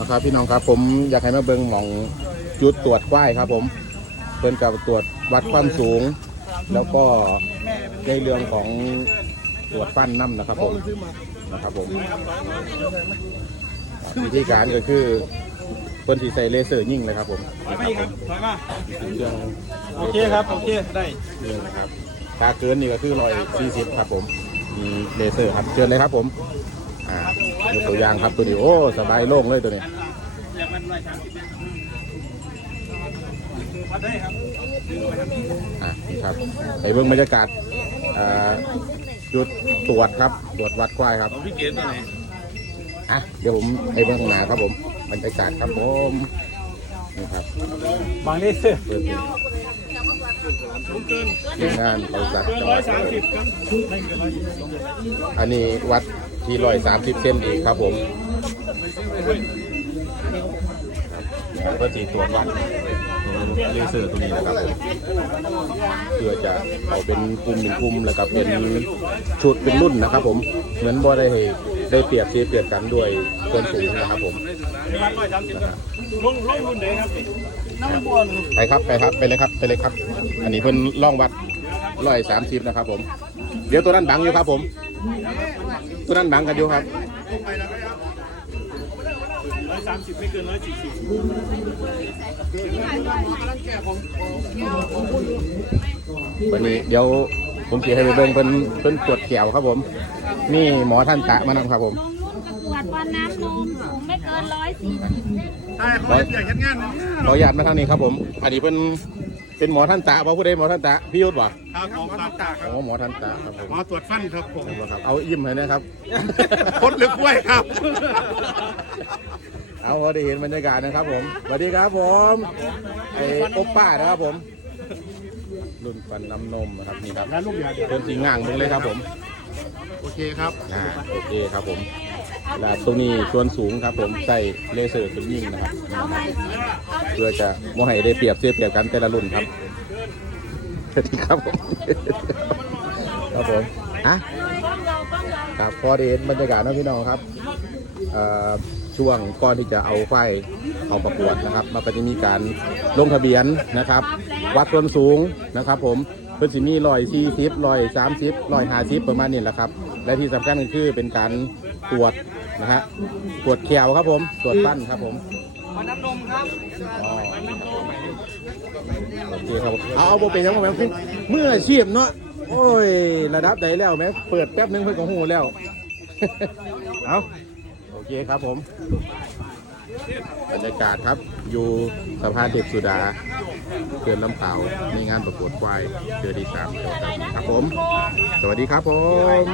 นะครับพี่น้องครับผมอยากให้มาเบิ่งหมองจุดตรวจควายครับ ผมเพิ่นกับตรวจวัดความสูง แล้วก็ในเรื่องของตรวจฟันน้ำนะครับผมนะครับผมวิธีการก็คือเพิ่นที่ใส่เลเซอร์ยิงเลยครับผมถอยนะมาครัอีบกผครับมถอยมาเครื่องโอเคครับโอเคได้นี่นะครับถ้าเกินนี่ก็คือร้อยสี่สิบครับผมมีเลเซอร์ครับเชิญเลยครับผมอ่า ยกตัวอย่างครับตัวนี้โอ้สบายโล่งเลยตัวนี้อยากมันร้อยสามสิบวัดได้ครับอะนี่ครับไปเบิ่งบรรยากาศอ่าจุดตรวจครับตรวจวัดควายครับของพี่เกศตัวไหนอะเดี๋ยวผมไปเบิ่งข้างหน้าครับผมบรรยากาศครับผมนี่ครับบางนี่เสื้อเปิดเป็นทีม งานบริษัทเกินจังหวัดเกินร้อยยี่สิบอันนี้วัดที่ร้อยสามสิบเซนอีกครับผมเพื่อสีตรวจวัดเลเซอร์ตัวนี้นะครับผมเพื่อจะเอาเป็นกลุ่มหนึ่งกลุ่มแล้วก็เป็นชุดเป็นรุ่นนะครับ ผมเหมือนบ่ได้ได้เปรียบเสียเปรียบกันด้วยส่วนสูงนะครับผมร้อยสามสิบครับลงลงรุ่นไหนครับ ไปครับไปครับไปเลยครับไปเลยครับ อันนี้เพิ่นล่องวัดร้อยสามสิบนะครับ ผม เดี๋ยวตัวนั้นบังอยู่ครับ ผม ตัวนั้นบังกันอยู่ครับร้อยสามสิบไม่เกินร้อยสี่สิบวันนี้เดี๋ยวผมเสียให้ไปเบิ่งเพิ่นเพิ่นตรวจแขวครับผม นี่หมอท่านตะมานำครับผม วดวันน้ำนมสูงไม่เกินร้อยสี่สิบใช่เขาอยากเห็นงานนะขออนุญาตมาทางนี้ครับผมอันนี้เป็นเป็นหมอท่านตะบ่ผู้ใดหมอท่านตะพี่ยุทธบ่ครับของตาตาคอ๋รับอหมอท่านตะครับผมหมอตรวจฟันครับผมครับเอายิ้มให้นะครับ พดหรือกล้วยครับ เอาพอได้เห็นบรรยากาศนะครับผมสวัสดีครับผมไอ้โอปป้านะครับผม รุ่นฟันน้ำนมนะครับนี่ครับแล้วลูกยาเดียวเพิ่นสีง่างมึงเลยครับผม โอเคครับ อ่าโอเคครับผม และตรงนี้ส่วนสูงครับ ผมใส่เลเซอร์เป็นยิ่งนะครับเอาไปเพื่อจะบ่ให้ได้เปรียบเสียเปรียบกันแต่ละรุ่นครับสวัสดีครับผมครับผมอะป้องเราป้องเราครับพอได้เห็นบรรยากาศนะพี่น้องครับเอ่อช่วงก่อนที่จะเอาไฟเอาประกวดนะครับมันก็จะมีการลงทะเบียนนะครับ วัดส่วนสูงนะครับ ผมเพื่อสิมีรอยสี่สิบรอยสามสิบรอยห้าสิบประมาณนี้แหละครับ และที่สำคัญก็คือเป็นการตรวจ นะฮะตรวจแขวครับผมตรวจฟันครับผมวันน้ำนมครับอ๋อโอเคครับผมเอาเอาโบเป็นยังไงแม่เมื่ออาชีพเนาะโอ้ย ระดับใดแล้วแม่เปิดแป๊บนึงเพิ่นก็หูแล้วเอาโอเคครับผมบรรยากาศครับอยู่สะพานเด็กสุดาเกินลำเปล่าในงานประกวดควายเดือนที่สามครับผม สวัสดีครับผม